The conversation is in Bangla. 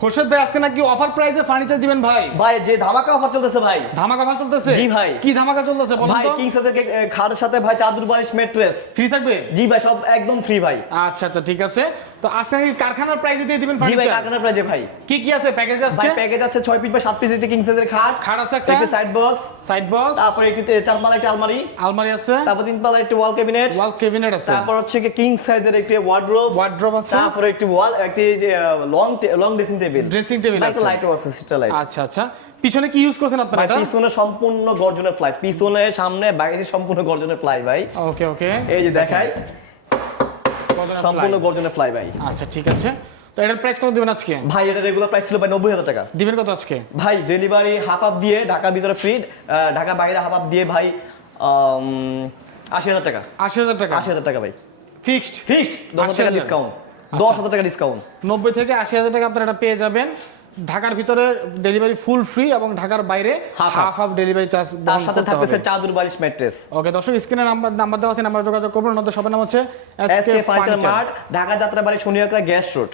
খোরশেদ ভাই আজকে নাকি অফার প্রাইসে ফার্নিচার দিবেন ভাই? ভাই যে ধামাকা অফার চলতেছে ভাই। ধামাকা অফার চলতেছে? জি ভাই। কি ধামাকা চলতেছে ভাই কিং খাটের সাথে ভাই চাদর বালিশ ম্যাট্রেস ফ্রি থাকবে? জি ভাই সব একদম ফ্রি ভাই। আচ্ছা আচ্ছা ঠিক আছে। তো আজকে নাকি কারখানার প্রাইসে দিয়ে দিবেন জি ভাই ফার্নিচার কারখানা প্রাইজে ভাই। কি কি আছে? প্যাকেজে ভাই প্যাকেজ আছে 6 পিস বা 7 পিস একটি কিং সাইজের খাট। খাট আছে একটা। একটি সাইড বক্স সাইড বক্স তারপরে একটি চার পালা একটি আলমারি। আলমারি আছে। তারপর তিন পালা একটি ওয়াল ক্যাবিনেট ওয়াল ক্যাবিনেট আছে। তারপর হচ্ছে কি কিং সাইজের একটি ওয়ার্ড্রোব ওয়ার্ড্রপ আছে। তারপরে একটি ওয়াল একটি long long dressing table. Dressing table আছে। লাইটও আছে সিস্টার লাইট আচ্ছা আচ্ছা। পিছনে কি ইউজ করছেন আপনারা এটা? পিছনে সম্পূর্ণ গর্জনের ফ্লাই পিছনে সামনে বাইরে সম্পূর্ণ গর্জনের ফ্লাই ভাই। ওকে ওকে এই যে দেখাই। সম্পূর্ণ গর্জনের ফ্লাই ভাই। আচ্ছা ঠিক আছে। তো এটার প্রাইস কত দিবেন আজকে? ভাই এটা রেগুলার প্রাইস ছিল ভাই নব্বই হাজার টাকা। দিবেন কত আজকে? ভাই ডেলিভারি হাফ আপ দিয়ে ঢাকার ভিতরে ফ্রি ঢাকা বাইরে হাফ আপ দিয়ে ভাই আশি হাজার টাকা। আশি হাজার টাকা? আশি হাজার টাকা ভাই। ফিক্সড ফিক্সড দশ টাকা ডিসকাউন্ট। দশ হাজার টাকা ডিসকাউন্ট নব্বই থেকে আশি হাজার টাকা আপনারা এটা পেয়ে যাবেন। ঢাকার ভিতরে ডেলিভারি ফুল ফ্রি এবং ঢাকার বাইরে হাফ হাফ ডেলিভারি চার্জ তার সাথে থাকতেছে চাদর বালিশ ম্যাট্রেস ওকে দর্শক স্ক্রিনে নাম্বার নাম্বার দেওয়া আছে নাম্বার যোগাযোগ করবেন। ওনাদের সবার নাম হচ্ছে SK furniture mart Dhaka Jatrabari Shaniakra gas road